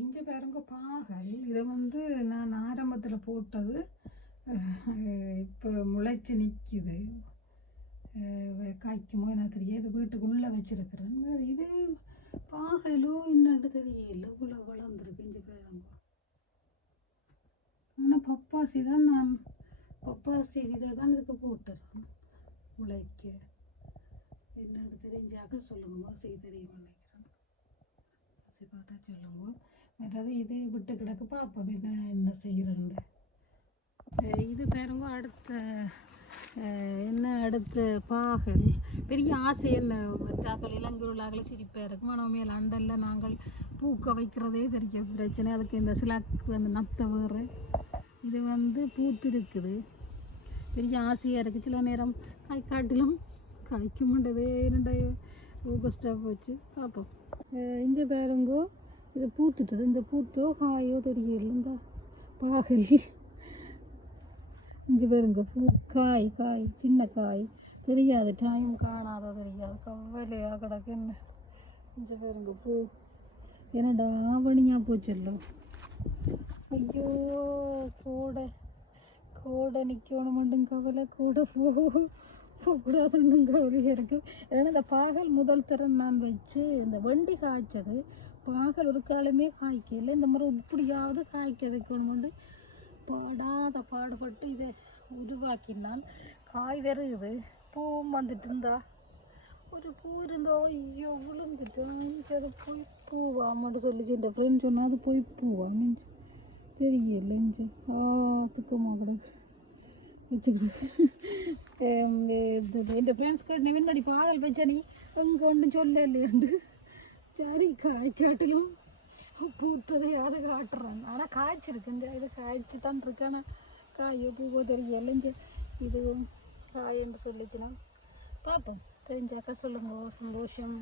இங்கே பாருங்க பாகல். இதை வந்து நான் ஆரம்பத்தில் போட்டது இப்போ முளைச்சி நிற்கிது காய்க்குமோ என்ன தெரியாது. வீட்டுக்குள்ளே வச்சுருக்கிறேன். இது பாகலோ என்னன்னு தெரியல. இவ்வளோ வளர்ந்துருக்கு இங்கே பாருங்க. ஆனால் பப்பாசி தான் நான் பப்பாசி விதை தான் இதுக்கு போட்டுறேன் முளைக்க. என்னன்னு தெரிஞ்சாக்க சொல்லுங்க. மாசி தெரியும் நினைக்கிறேன் பார்த்தா சொல்லுங்க அதாவது இது விட்டு கிடக்குப்பா அப்போ என்ன என்ன செய்கிறேன்னு இது பாருங்க அடுத்த என்ன அடுத்த பாகல். பெரிய ஆசை என்ன? மற்றாக்கள் இளங்குருளாக்களை சிரிப்பாக இருக்கும். ஆனால் மேல் அண்டல்ல நாங்கள் பூக்க வைக்கிறதே பெரிய பிரச்சனை. அதுக்கு இந்த சிலாக்கு அந்த நத்தை வேறு. இது வந்து பூத்து இருக்குது பெரிய ஆசையாக இருக்குது சில நேரம் காய் காட்டிலும் காய்க்க மாட்டதே ரெண்டாயிரம் ஆகஸ்டாக போச்சு பார்ப்போம் இங்கே பாருங்கோ இது பூத்துட்டுது இந்த பூத்தோ காயோ தெரியல இந்த பாகல் இங்கே பாருங்க பூ காய் காய் சின்ன காய் தெரியாது டைம் காணாதோ தெரியாது கவலையாக கிடக்கு என்ன இங்கே பாருங்க பூ என்னடா ஆவணியாக போச்சல்லோ ஐயோ கூட கூட நிற்கணுமெண்டும் கவலை கூட போ போகக்கூடாதுன்னு கவலையாக இருக்குது ஏன்னா இந்த பாகல் முதல் திறன் நான் வச்சு இந்த வண்டி காய்ச்சது. பாகல் ஒரு காலமே காய்க்கல. இந்த முறை இப்படியாவது காய்க்க வைக்கணும்னு பாடாத பாடுபட்டு இதை உருவாக்கினான் காய் வருகுது பூவும் வந்துட்டு இருந்தா ஒரு பூ இருந்தோ ஐயோ விழுந்துட்டு அது போய் பூவாமட்டு சொல்லிச்சு. என் ஃப்ரெண்ட் சொன்னா அது போய் பூவா மீன்ஸ் தெரியல இஞ்சி. ஆ துக்கமாக கிடக்கு. வச்சுக்கிட்டு என் ஃப்ரெண்ட்ஸ் கிட்ட முன்னாடி பாகல் வச்ச நீ ஒன்றும் சொல்ல இல்லையாண்டு சரி காய் காட்டிலும் பூத்ததையாவது காட்டுறாங்க ஆனால் காய்ச்சிருக்கு இந்த இது காய்ச்சி தான் இருக்கு. ஆனால் காயோ பூவோ தெரியல இந்த இதுவும் காயன்னு சொல்லிச்சுன்னா பார்ப்போம். தெரிஞ்சாக்கா சொல்லுங்க. சந்தோஷம்.